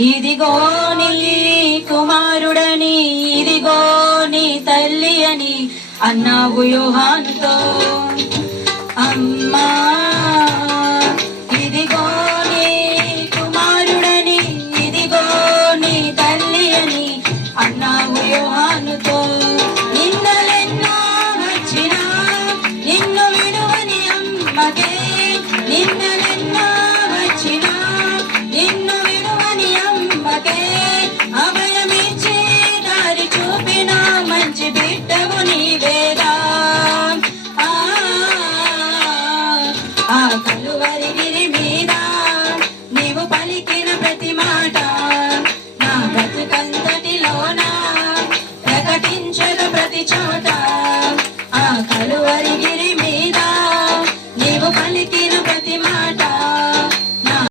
ఇదిగో నీ కుమారుడని, ఇదిగో నీ తల్లి అని అన్నావు యోహానుతో. అమ్మా